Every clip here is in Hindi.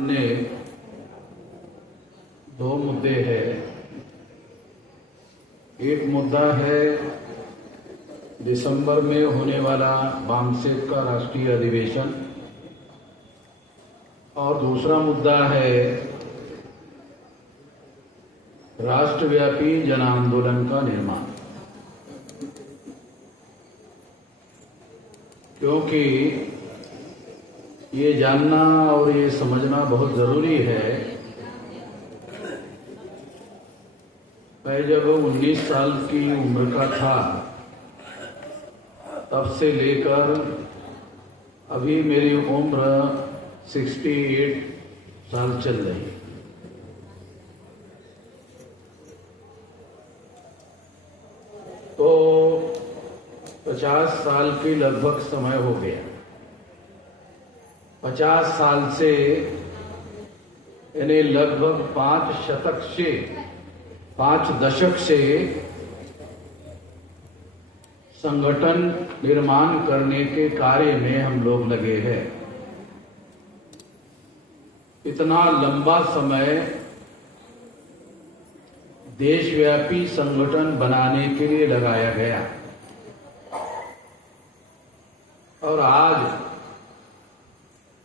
ने दो मुद्दे हैं। एक मुद्दा है दिसंबर में होने वाला बामसेफ का राष्ट्रीय अधिवेशन और दूसरा मुद्दा है राष्ट्रव्यापी जन आंदोलन का निर्माण। क्योंकि ये जानना और ये समझना बहुत जरूरी है, मैं जब 19 साल की उम्र का था तब से लेकर अभी मेरी उम्र 68 साल चल रही है। तो 50 साल की लगभग समय हो गया। 50 साल से यानी लगभग 5 दशक से संगठन निर्माण करने के कार्य में हम लोग लगे हैं। इतना लंबा समय देशव्यापी संगठन बनाने के लिए लगाया गया और आज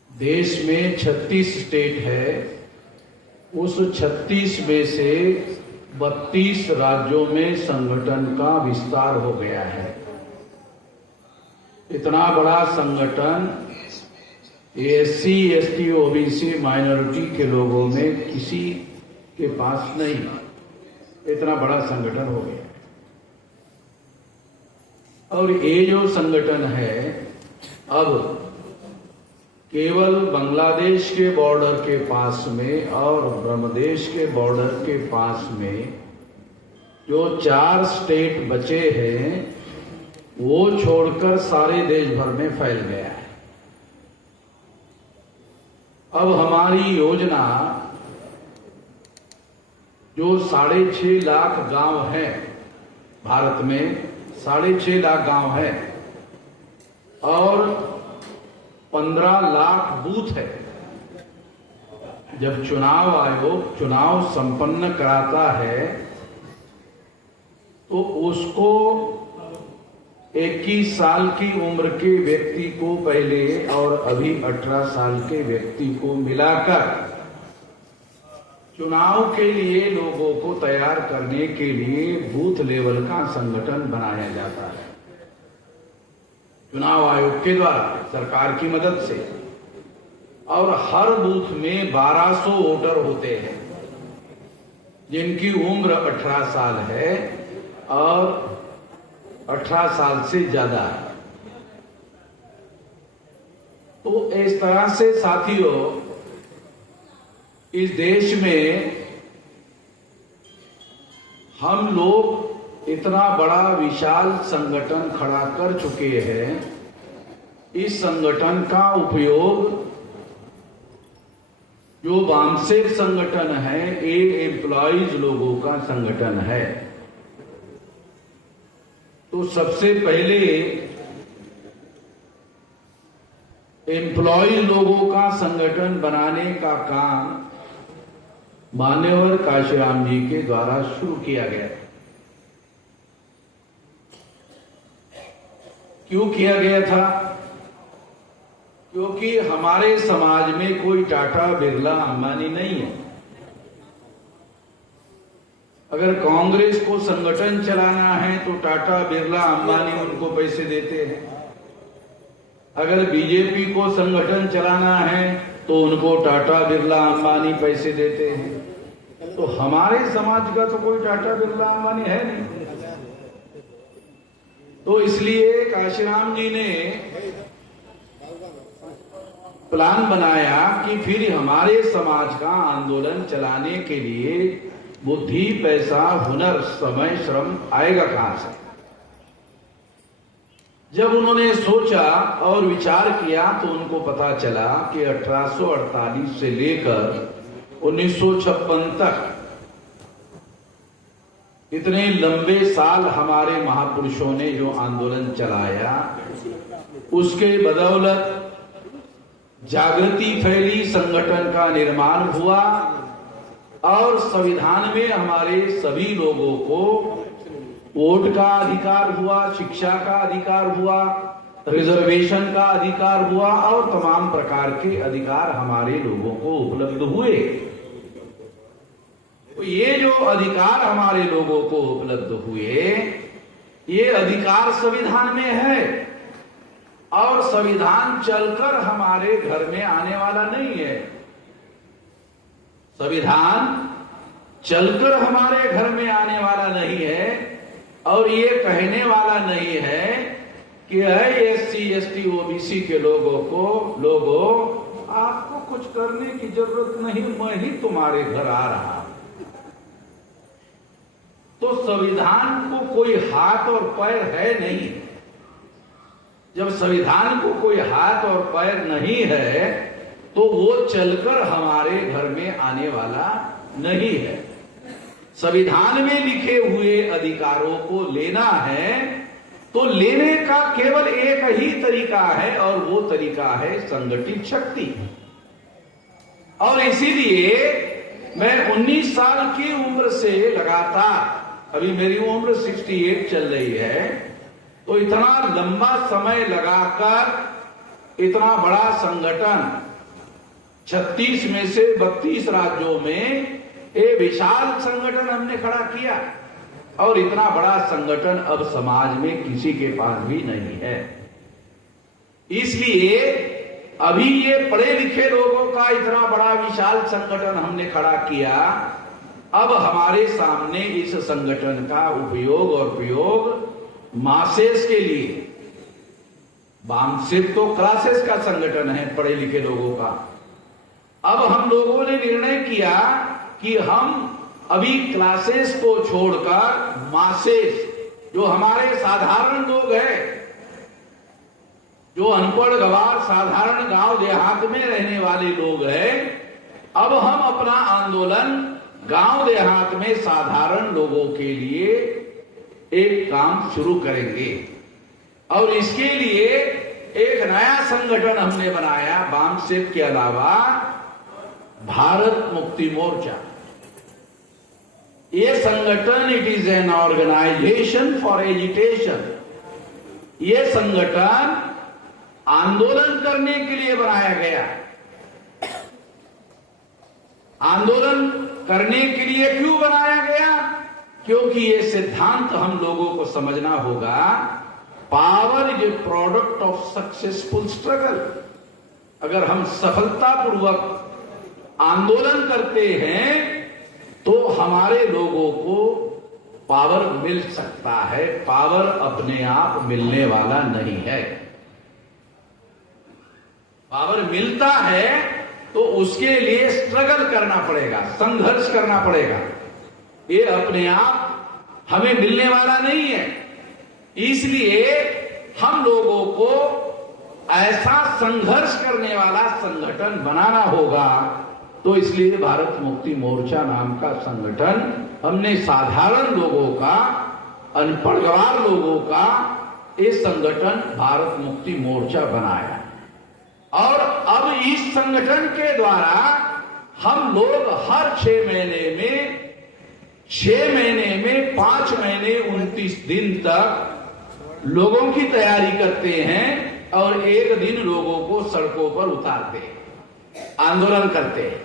देश में 36 स्टेट है। उस 36 में से 32 राज्यों में संगठन का विस्तार हो गया है। इतना बड़ा संगठन एससी, एसटी, ओबीसी, माइनॉरिटी के लोगों में किसी के पास नहीं। इतना बड़ा संगठन हो गया और ये जो संगठन है अब केवल बांग्लादेश के बॉर्डर के पास में और ब्रह्मदेश के बॉर्डर के पास में जो 4 स्टेट बचे हैं वो छोड़कर सारे देश भर में फैल गया है। अब हमारी योजना जो 6.5 लाख गांव है, भारत में 6.5 लाख गांव है और 15 लाख बूथ है। जब चुनाव आयोग चुनाव संपन्न कराता है तो उसको 21 साल की उम्र के व्यक्ति को पहले और अभी 18 साल के व्यक्ति को मिलाकर चुनाव के लिए लोगों को तैयार करने के लिए बूथ लेवल का संगठन बनाया जाता है चुनाव आयोग के द्वारा, सरकार की मदद से। और हर बूथ में 1200 वोटर होते हैं जिनकी उम्र 18 साल है और 18 साल से ज्यादा है। तो इस तरह से साथियों, इस देश में हम लोग इतना बड़ा विशाल संगठन खड़ा कर चुके हैं। इस संगठन का उपयोग जो बामसेफ संगठन है ये एम्प्लॉइज लोगों का संगठन है। तो सबसे पहले एम्प्लॉय लोगों का संगठन बनाने का काम मान्यवर काशीराम जी के द्वारा शुरू किया गया। क्यों किया गया था? क्योंकि हमारे समाज में कोई टाटा, बिरला, अंबानी नहीं है। अगर कांग्रेस को संगठन चलाना है तो टाटा, बिरला, अंबानी उनको पैसे देते हैं। अगर बीजेपी को संगठन चलाना है तो उनको टाटा, बिरला, अंबानी पैसे देते हैं। तो हमारे समाज का तो कोई टाटा, बिरला, अंबानी है नहीं। तो इसलिए काशीराम जी ने प्लान बनाया कि फिर हमारे समाज का आंदोलन चलाने के लिए बुद्धि, पैसा, हुनर, समय, श्रम आएगा कहां से? जब उन्होंने सोचा और विचार किया तो उनको पता चला कि 1848 से लेकर 1956 तक इतने लंबे साल हमारे महापुरुषों ने जो आंदोलन चलाया उसके बदौलत जागृति फैली, संगठन का निर्माण हुआ और संविधान में हमारे सभी लोगों को वोट का अधिकार हुआ, शिक्षा का अधिकार हुआ, रिजर्वेशन का अधिकार हुआ और तमाम प्रकार के अधिकार हमारे लोगों को उपलब्ध हुए। तो ये जो अधिकार हमारे लोगों को उपलब्ध हुए, ये अधिकार संविधान में है और संविधान चलकर हमारे घर में आने वाला नहीं है। संविधान चलकर हमारे घर में आने वाला नहीं है और ये कहने वाला नहीं है कि एससी, एसटी, ओबीसी के लोगों आपको कुछ करने की जरूरत नहीं, मैं ही तुम्हारे घर आ रहा। तो संविधान को कोई हाथ और पैर है नहीं। जब संविधान को कोई हाथ और पैर नहीं है तो वो चलकर हमारे घर में आने वाला नहीं है। संविधान में लिखे हुए अधिकारों को लेना है तो लेने का केवल एक ही तरीका है और वो तरीका है संगठित शक्ति। और इसीलिए मैं 19 साल की उम्र से लगातार, अभी मेरी उम्र 68 चल रही है, तो इतना लंबा समय लगाकर इतना बड़ा संगठन 36 में से 32 राज्यों में एक विशाल संगठन हमने खड़ा किया और इतना बड़ा संगठन अब समाज में किसी के पास भी नहीं है। इसलिए अभी ये पढ़े लिखे लोगों का इतना बड़ा विशाल संगठन हमने खड़ा किया। अब हमारे सामने इस संगठन का उपयोग और प्रयोग मासेस के लिए, सिर्फ तो क्लासेस का संगठन है पढ़े लिखे लोगों का। अब हम लोगों ने निर्णय किया कि हम अभी क्लासेस को छोड़कर मासेस, जो हमारे साधारण लोग हैं, जो अनपढ़ गवार साधारण गांव देहात में रहने वाले लोग हैं, अब हम अपना आंदोलन गांव देहात में साधारण लोगों के लिए एक काम शुरू करेंगे। और इसके लिए एक नया संगठन हमने बनाया, बामसेप के अलावा भारत मुक्ति मोर्चा। ये संगठन, it is an organisation for agitation. ये संगठन आंदोलन करने के लिए बनाया गया। आंदोलन करने के लिए क्यों बनाया गया? क्योंकि ये सिद्धांत हम लोगों को समझना होगा, power is a product of successful struggle. अगर हम सफलतापूर्वक आंदोलन करते हैं तो हमारे लोगों को पावर मिल सकता है। पावर अपने आप मिलने वाला नहीं है। पावर मिलता है तो उसके लिए स्ट्रगल करना पड़ेगा, संघर्ष करना पड़ेगा। ये अपने आप हमें मिलने वाला नहीं है। इसलिए हम लोगों को ऐसा संघर्ष करने वाला संगठन बनाना होगा। तो इसलिए भारत मुक्ति मोर्चा नाम का संगठन हमने साधारण लोगों का, अनपढ़ गवार लोगों का ये संगठन भारत मुक्ति मोर्चा बनाया। और अब इस संगठन के द्वारा हम लोग हर 6 महीने में 5 महीने 29 दिन तक लोगों की तैयारी करते हैं और एक दिन लोगों को सड़कों पर उतारते हैं, आंदोलन करते हैं।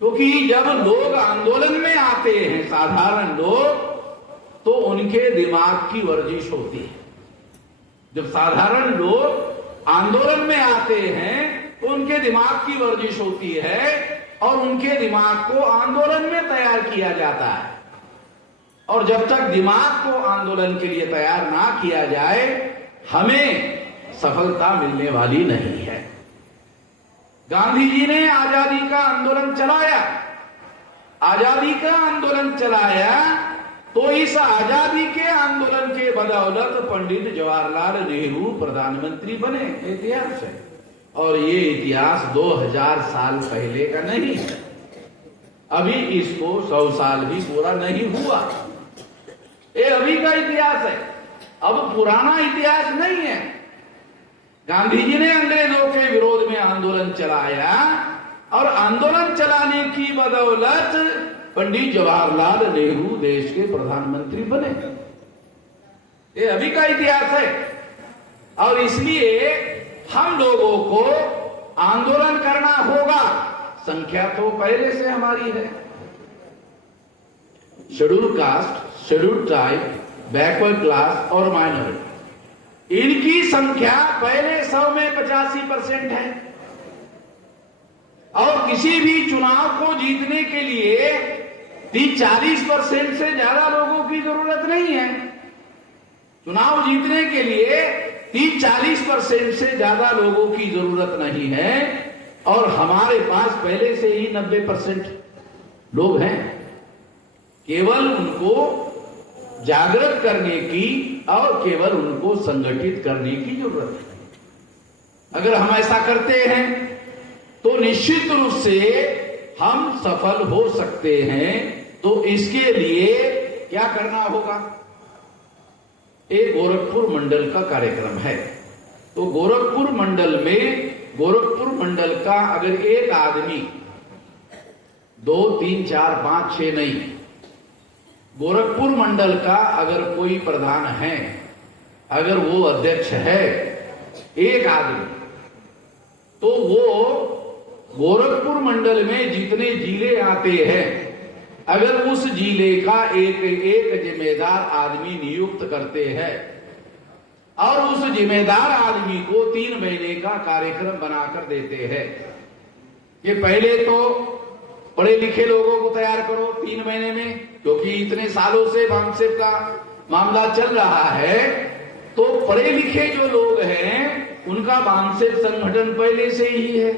क्योंकि जब लोग आंदोलन में आते हैं, साधारण लोग, तो उनके दिमाग की वर्जिश होती है। जब साधारण लोग आंदोलन में आते हैं तो उनके दिमाग की वर्जिश होती है और उनके दिमाग को आंदोलन में तैयार किया जाता है। और जब तक दिमाग को आंदोलन के लिए तैयार ना किया जाए, हमें सफलता मिलने वाली नहीं है। गांधी जी ने आजादी का आंदोलन चलाया। आजादी का आंदोलन चलाया तो इस आजादी के आंदोलन के बदौलत पंडित जवाहरलाल नेहरू प्रधानमंत्री बने। इतिहास है और ये इतिहास 2000 साल पहले का नहीं है। अभी इसको 100 साल भी पूरा नहीं हुआ। ये अभी का इतिहास है, अब पुराना इतिहास नहीं है। गांधी जी ने अंग्रेजों के विरोध में आंदोलन चलाया और आंदोलन चलाने की बदौलत पंडित जवाहरलाल नेहरू देश के प्रधानमंत्री बने। ये अभी का इतिहास है। और इसलिए हम लोगों को आंदोलन करना होगा। संख्या तो पहले से हमारी है। Schedule caste, schedule tribe, backward class और माइनॉरिटी, इनकी संख्या पहले 100 में 85% है। और किसी भी चुनाव को जीतने के लिए 30-40% से ज्यादा लोगों की जरूरत नहीं है। चुनाव जीतने के लिए 30-40% से ज्यादा लोगों की जरूरत नहीं है। और हमारे पास पहले से ही 90% लोग हैं। केवल उनको जागृत करने की और केवल उनको संगठित करने की जरूरत है। अगर हम ऐसा करते हैं तो निश्चित रूप से हम सफल हो सकते हैं। तो इसके लिए क्या करना होगा? एक गोरखपुर मंडल का कार्यक्रम है। तो गोरखपुर मंडल का अगर एक आदमी 2, 3, 4, 5, 6 नहीं, गोरखपुर मंडल का अगर कोई प्रधान है, अगर वो अध्यक्ष है, एक आदमी, तो वो गोरखपुर मंडल में जितने जिले आते हैं, अगर उस जिले का एक जिम्मेदार आदमी नियुक्त करते हैं और उस जिम्मेदार आदमी को 3 महीने का कार्यक्रम बनाकर देते हैं कि पहले तो पढ़े लिखे लोगों को तैयार करो 3 महीने में, क्योंकि इतने सालों से बामसेब का मामला चल रहा है। तो पढ़े लिखे जो लोग हैं उनका बामसेब संगठन पहले से ही है।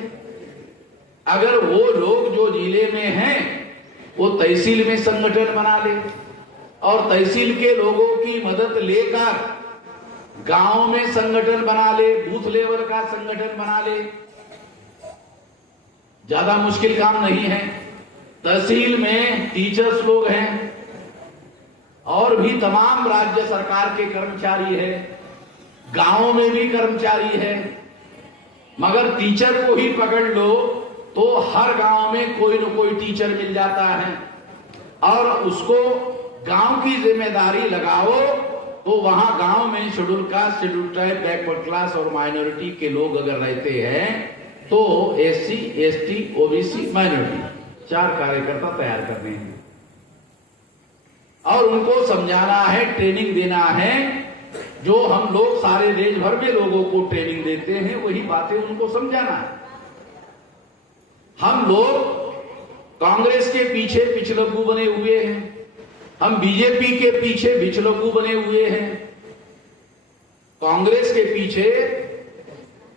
अगर वो लोग जो जिले में हैं वो तहसील में संगठन बना ले और तहसील के लोगों की मदद लेकर गांव में संगठन बना ले, बूथ लेवल का संगठन बना ले, ज्यादा मुश्किल काम नहीं है। तहसील में टीचर्स लोग हैं और भी तमाम राज्य सरकार के कर्मचारी है, गांवों में भी कर्मचारी है। मगर टीचर को ही पकड़ लो तो हर गांव में कोई न कोई टीचर मिल जाता है और उसको गांव की जिम्मेदारी लगाओ तो वहां गांव में schedule caste, schedule tribe, backward class और माइनॉरिटी के लोग अगर रहते हैं तो SC, ST, OBC, माइनॉरिटी 4 कार्यकर्ता तैयार करने हैं और उनको समझाना है, ट्रेनिंग देना है। जो हम लोग सारे देश भर में लोगों को ट्रेनिंग देते हैं वही बातें उनको समझाना है। हम लोग कांग्रेस के पीछे पिछलग्गू बने हुए हैं, हम बीजेपी के पीछे बिचलग्गू बने हुए हैं। कांग्रेस के पीछे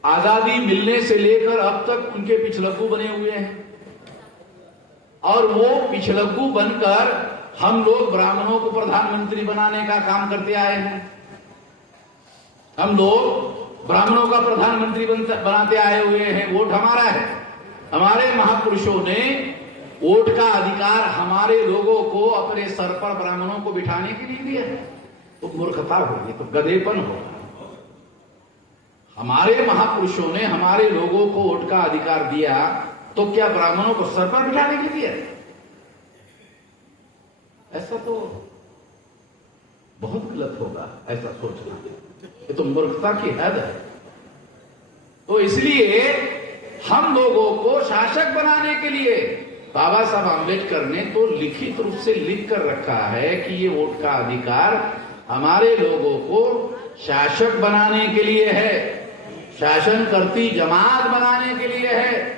आजादी मिलने से लेकर अब तक उनके पिछलग्गू बने हुए हैं और वो पिछलग्गू बनकर हम लोग ब्राह्मणों को प्रधानमंत्री बनाने का काम करते आए हैं। हम लोग ब्राह्मणों का प्रधानमंत्री बनाते आए हुए हैं। वोट हमारा है। हमारे महापुरुषों ने वोट का अधिकार हमारे लोगों को अपने सर पर ब्राह्मणों को बिठाने के लिए दिया है। तो मूर्खता होगी, तो गधेपन होगा। हमारे महापुरुषों ने हमारे लोगों को वोट का अधिकार दिया तो क्या ब्राह्मणों को सर पर बिठाने के लिए? ऐसा तो बहुत गलत होगा ऐसा सोचना। ये तो मूर्खता की हद है। तो इसलिए हम लोगों को शासक बनाने के लिए बाबा साहब आम्बेडकर ने तो लिखित रूप से लिख कर रखा है कि ये वोट का अधिकार हमारे लोगों को शासक बनाने के लिए है, शासन करती जमात बनाने के लिए है।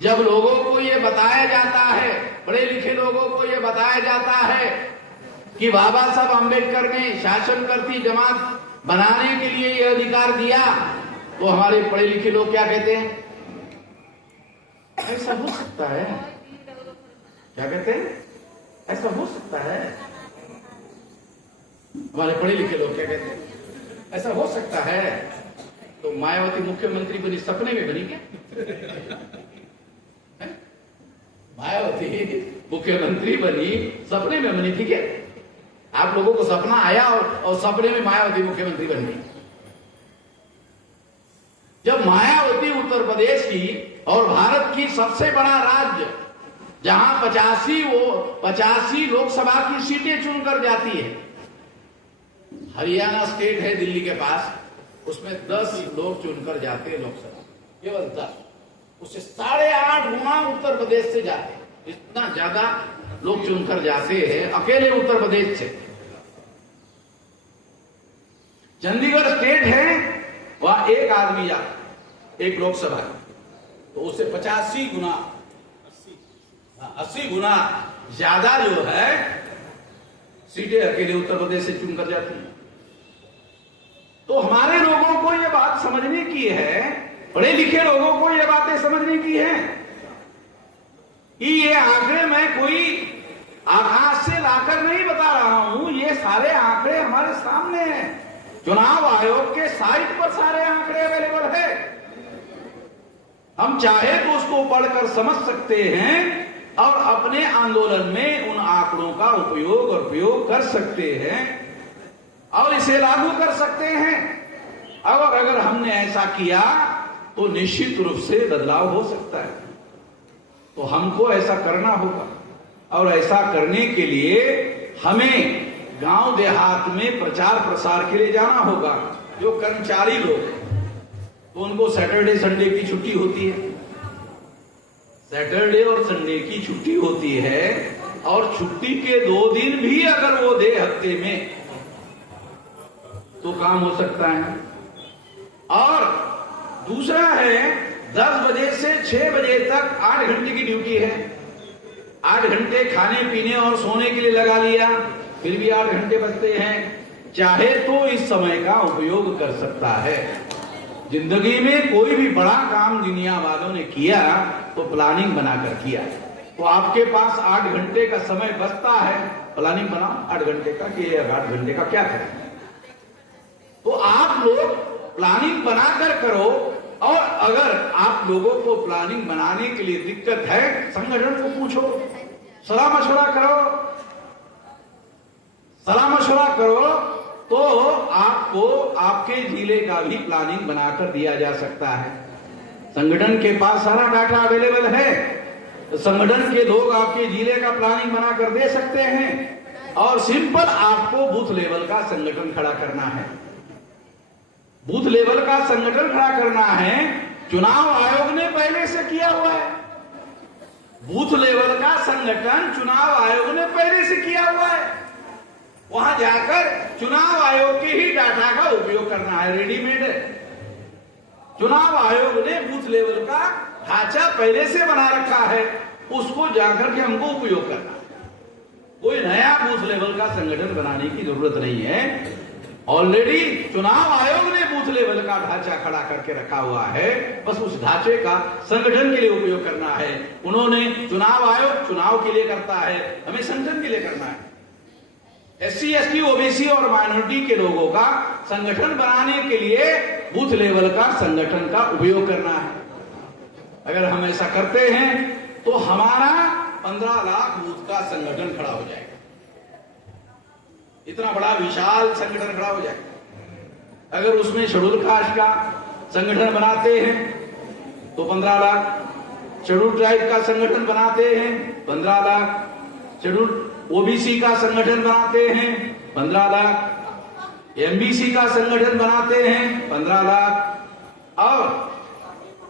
जब लोगों को ये बताया जाता है, पढ़े लिखे लोगों को ये बताया जाता है कि बाबा साहब आम्बेडकर ने शासन करती जमात बनाने के लिए ये अधिकार दिया, तो हमारे पढ़े लिखे लोग क्या कहते हैं? ऐसा हो सकता है? क्या कहते हैं? ऐसा हो सकता है? हमारे पढ़े लिखे लोग क्या कहते हैं? ऐसा हो सकता है? तो मायावती मुख्यमंत्री बनी, सपने में बनी क्या? मायावती मुख्यमंत्री बनी, सपने में बनी थी क्या? आप लोगों को सपना आया और सपने में मायावती मुख्यमंत्री बन गई? जब मायावती उत्तर प्रदेश की और भारत की सबसे बड़ा राज्य जहां 85 लोकसभा की सीटें चुनकर जाती है, हरियाणा स्टेट है दिल्ली के पास, उसमें 10 लोग चुनकर जाते हैं लोकसभा, केवल 10, उससे 8.5 गुना उत्तर प्रदेश से जाते हैं। इतना ज्यादा लोग चुनकर जाते हैं अकेले उत्तर प्रदेश से। चंडीगढ़ स्टेट है, वहां एक आदमी जाता एक लोकसभा, तो उससे 85 गुना 80 गुना ज्यादा जो है सीटें अकेले उत्तर प्रदेश से चुनकर जाती हैं। तो हमारे लोगों को यह बात समझने की है, पढ़े लिखे लोगों को यह बातें समझने की है कि ये आंकड़े मैं कोई आकाश से लाकर नहीं बता रहा हूं, ये सारे आंकड़े हमारे सामने हैं। चुनाव आयोग के साइट पर सारे आंकड़े अवेलेबल है। हम चाहे तो उसको पढ़कर समझ सकते हैं और अपने आंदोलन में उन आंकड़ों का उपयोग और प्रयोग कर सकते हैं और इसे लागू कर सकते हैं। और अगर हमने ऐसा किया तो निश्चित रूप से बदलाव हो सकता है। तो हमको ऐसा करना होगा और ऐसा करने के लिए हमें गांव देहात में प्रचार प्रसार के लिए जाना होगा। जो कर्मचारी लोग तो उनको सैटरडे संडे की छुट्टी होती है, सैटरडे और संडे की छुट्टी होती है, और छुट्टी के 2 दिन भी अगर वो दे हफ्ते में तो काम हो सकता है। और दूसरा है 10 बजे से 6 बजे तक 8 घंटे की ड्यूटी है। 8 घंटे खाने पीने और सोने के लिए लगा लिया, फिर भी 8 घंटे बचते हैं। चाहे तो इस समय का उपयोग कर सकता है। जिंदगी में कोई भी बड़ा काम दुनिया वालों ने किया तो प्लानिंग बनाकर किया। तो आपके पास 8 घंटे का समय बचता है, प्लानिंग बनाओ 8 घंटे का कि 8 घंटे का क्या करें। तो आप लोग प्लानिंग बनाकर करो। और अगर आप लोगों को प्लानिंग बनाने के लिए दिक्कत है, संगठन को पूछो, सलाह मशवरा करो तो आपको आपके जिले का भी प्लानिंग बनाकर दिया जा सकता है। संगठन के पास सारा डाटा अवेलेबल है, तो संगठन के लोग आपके जिले का प्लानिंग बनाकर दे सकते हैं। और सिंपल आपको बूथ लेवल का संगठन खड़ा करना है। बूथ लेवल का संगठन खड़ा करना है, चुनाव आयोग ने पहले से किया हुआ है। बूथ लेवल का संगठन चुनाव आयोग ने पहले से किया हुआ है। वहां जाकर चुनाव आयोग के ही डाटा का उपयोग करना है, रेडीमेड है। चुनाव आयोग ने बूथ लेवल का ढांचा पहले से बना रखा है, उसको जाकर के हमको उपयोग करना है। कोई नया बूथ लेवल का संगठन बनाने की जरूरत नहीं है। ऑलरेडी चुनाव आयोग ने बूथ लेवल का ढांचा खड़ा करके रखा हुआ है, बस उस ढांचे का संगठन के लिए उपयोग करना है। उन्होंने चुनाव आयोग चुनाव के लिए करता है, हमें संगठन के लिए करना है। SC, ST, OBC और माइनॉरिटी के लोगों का संगठन बनाने के लिए बूथ लेवल का संगठन का उपयोग करना है। अगर हम ऐसा करते हैं तो हमारा 15 लाख बूथ का संगठन खड़ा हो जाएगा। इतना बड़ा विशाल संगठन खड़ा हो जाए। अगर उसमें शेड्यूल कास्ट का संगठन बनाते हैं तो 15 लाख, शेड्यूल ट्राइब का संगठन बनाते हैं 15 लाख, शेड्यूल OBC का संगठन बनाते हैं 15 लाख, MBC का संगठन बनाते हैं 15 लाख, और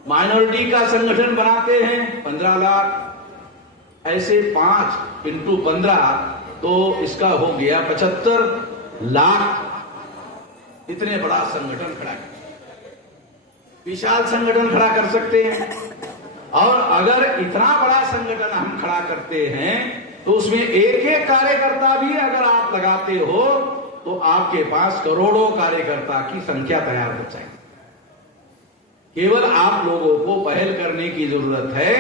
माइनॉरिटी का संगठन बनाते हैं 15 लाख। ऐसे 5 इंटू 15 तो इसका हो गया 75 लाख। इतने बड़ा संगठन खड़ा कर, विशाल संगठन खड़ा कर सकते हैं। और अगर इतना बड़ा संगठन हम खड़ा करते हैं तो उसमें एक एक कार्यकर्ता भी अगर आप लगाते हो तो आपके पास करोड़ों कार्यकर्ता की संख्या तैयार हो जाएगी। केवल आप लोगों को पहल करने की जरूरत है।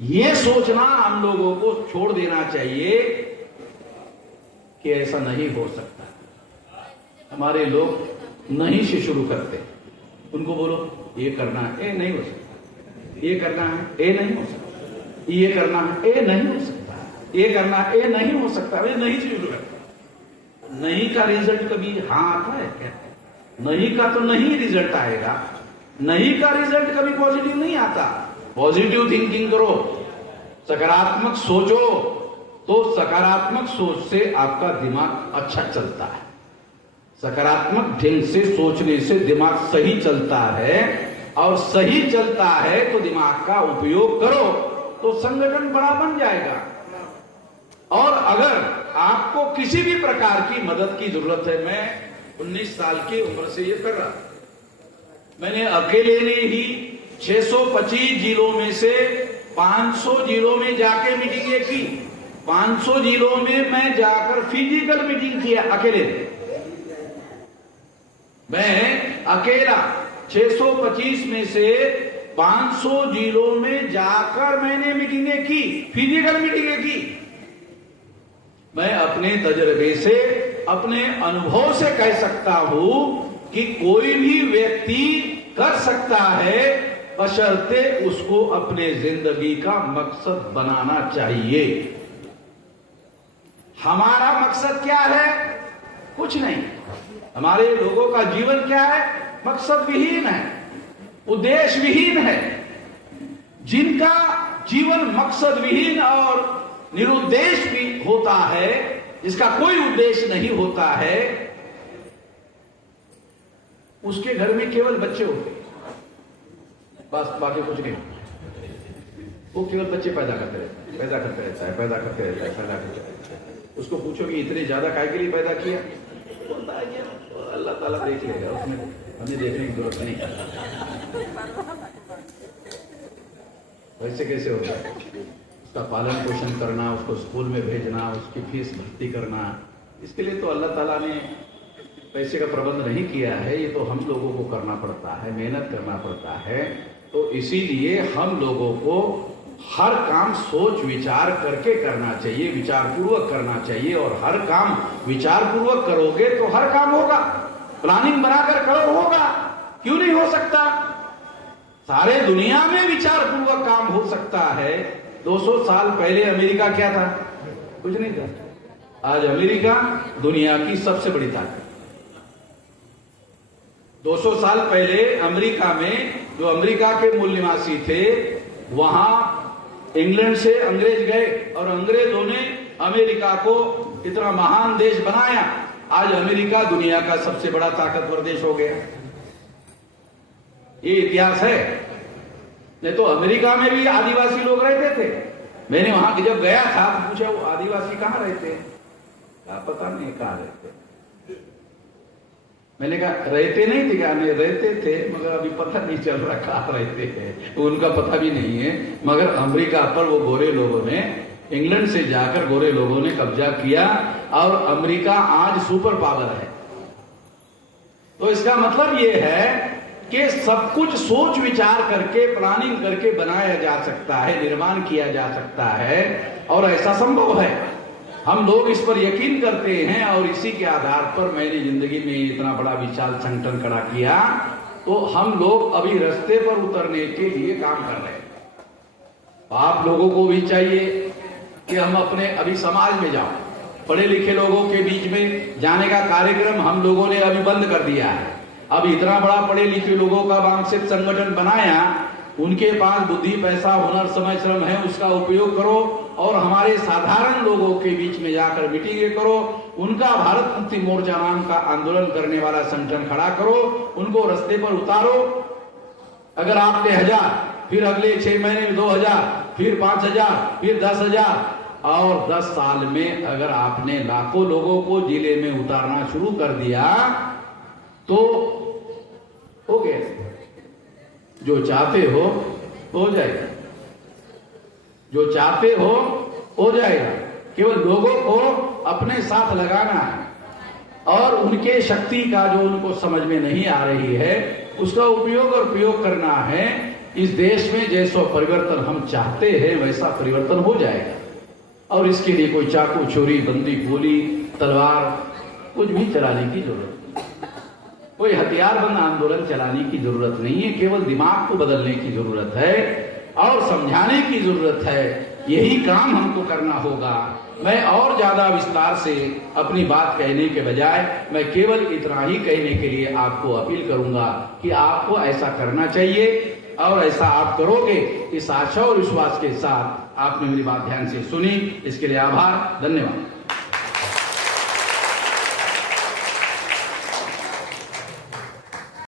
ये सोचना हम लोगों को छोड़ देना चाहिए कि ऐसा नहीं हो सकता। हमारे लोग नहीं से शुरू करते, उनको बोलो ये करना है, ये नहीं हो सकता, ये करना है, ये नहीं हो सकता, ये करना है, ये नहीं हो सकता, ये करना है, ये नहीं हो सकता, ये नहीं से शुरू करते। नहीं का रिजल्ट कभी हाँ आता है क्या? नहीं का तो नहीं रिजल्ट आएगा, नहीं का रिजल्ट कभी पॉजिटिव नहीं आता। पॉजिटिव थिंकिंग करो, सकारात्मक सोचो, तो सकारात्मक सोच से आपका दिमाग अच्छा चलता है। सकारात्मक ढंग से सोचने से दिमाग सही चलता है, और सही चलता है तो दिमाग का उपयोग करो तो संगठन बड़ा बन जाएगा। और अगर आपको किसी भी प्रकार की मदद की जरूरत है, मैं 19 साल की उम्र से ये कर रहा, मैंने अकेले ने ही 625 जिलों में से 500 जिलों में जाके मीटिंगें की। 500 जिलों में मैं जाकर फिजिकल मीटिंग किया अकेले। मैं अकेला 625 में से 500 जिलों में जाकर मैंने मीटिंगें की, फिजिकल मीटिंगें की। मैं अपने तजर्बे से, अपने अनुभव से कह सकता हूं कि कोई भी व्यक्ति कर सकता है, बशर्ते उसको अपने जिंदगी का मकसद बनाना चाहिए। हमारा मकसद क्या है? कुछ नहीं। हमारे लोगों का जीवन क्या है? मकसद विहीन है, उद्देश्य विहीन है। जिनका जीवन मकसद विहीन और निरुद्देश्य भी होता है, जिसका कोई उद्देश्य नहीं होता है, उसके घर में केवल बच्चे होते हैं, बस, बाकी कुछ नहीं। वो केवल बच्चे पैदा करते रहता है, पैदा करते रहता है, पैदा करते रहता है, पैदा करते रहता है। उसको पूछो कि इतने ज्यादा काय के लिए पैदा किया, बोलता है अल्लाह ताला देख लेगा, उसमें हमें देखने की जरूरत नहीं। वैसे कैसे होगा? उसका पालन पोषण करना, उसको स्कूल में भेजना, उसकी फीस भर्ती करना, इसके लिए तो अल्लाह ताला ने पैसे का प्रबंध नहीं किया है। ये तो हम लोगों को करना पड़ता है, मेहनत करना पड़ता है। तो इसीलिए हम लोगों को हर काम सोच विचार करके करना चाहिए, विचारपूर्वक करना चाहिए। और हर काम विचारपूर्वक करोगे तो हर काम होगा। प्लानिंग बनाकर करो, होगा, क्यों नहीं हो सकता? सारे दुनिया में विचारपूर्वक काम हो सकता है। 200 साल पहले अमेरिका क्या था? कुछ नहीं था। आज अमेरिका दुनिया की सबसे बड़ी ताकत। 200 साल पहले अमेरिका में जो अमेरिका के मूल निवासी थे, वहां इंग्लैंड से अंग्रेज गए और अंग्रेजों ने अमेरिका को इतना महान देश बनाया। आज अमेरिका दुनिया का सबसे बड़ा ताकतवर देश हो गया। ये इतिहास है। नहीं तो अमेरिका में भी आदिवासी लोग रहते थे। मैंने वहां जब गया था तो पूछा, वो आदिवासी कहां रहते हैं? पता नहीं कहां रहते। मैंने कहा रहते नहीं थे क्या? नहीं रहते थे, मगर अभी पता नहीं चल रहा कहां रहते हैं, तो उनका पता भी नहीं है। मगर अमेरिका पर वो गोरे लोगों ने, इंग्लैंड से जाकर गोरे लोगों ने कब्जा किया और अमेरिका आज सुपर पावर है। तो इसका मतलब ये है कि सब कुछ सोच विचार करके, प्लानिंग करके बनाया जा सकता है, निर्माण किया जा सकता है, और ऐसा संभव है। हम लोग इस पर यकीन करते हैं और इसी के आधार पर मैंने जिंदगी में इतना बड़ा विशाल संगठन खड़ा किया। तो हम लोग अभी रास्ते पर उतरने के लिए काम कर रहे हैं। आप लोगों को भी चाहिए कि हम अपने अभी समाज में जाओ। पढ़े लिखे लोगों के बीच में जाने का कार्यक्रम हम लोगों ने अभी बंद कर दिया है। अब इतना बड़ा पढ़े लिखे लोगों का वांछित संगठन बनाया, उनके पास बुद्धि, पैसा, हुनर, समय, श्रम है, उसका उपयोग करो और हमारे साधारण लोगों के बीच में जाकर मीटिंगें करो। उनका भारत मुक्ति मोर्चा नाम का आंदोलन करने वाला संगठन खड़ा करो, उनको रास्ते पर उतारो। अगर आपने 1000, फिर अगले 6 महीने में 2000, फिर 5000, फिर 10,000, और 10 साल में अगर आपने लाखों लोगों को जिले में उतारना शुरू कर दिया तो हो गया। जो चाहते हो जाएगा, जो चाहते हो जाएगा। केवल लोगों को अपने साथ लगाना है और उनके शक्ति का जो उनको समझ में नहीं आ रही है उसका उपयोग और प्रयोग करना है। इस देश में जैसा परिवर्तन हम चाहते हैं वैसा परिवर्तन हो जाएगा। और इसके लिए कोई चाकू, छुरी, बंदूक, गोली, तलवार कुछ भी चलाने की जरूरत नहीं, कोई हथियारबंद आंदोलन चलाने की जरूरत नहीं है। केवल दिमाग को बदलने की जरूरत है और समझाने की जरूरत है यही काम हमको करना होगा। मैं और ज्यादा विस्तार से अपनी बात कहने के बजाय मैं केवल इतना ही कहने के लिए आपको अपील करूंगा कि आपको ऐसा करना चाहिए और ऐसा आप करोगे। इस आशा और विश्वास के साथ आपने मेरी बात ध्यान से सुनी, इसके लिए आभार, धन्यवाद।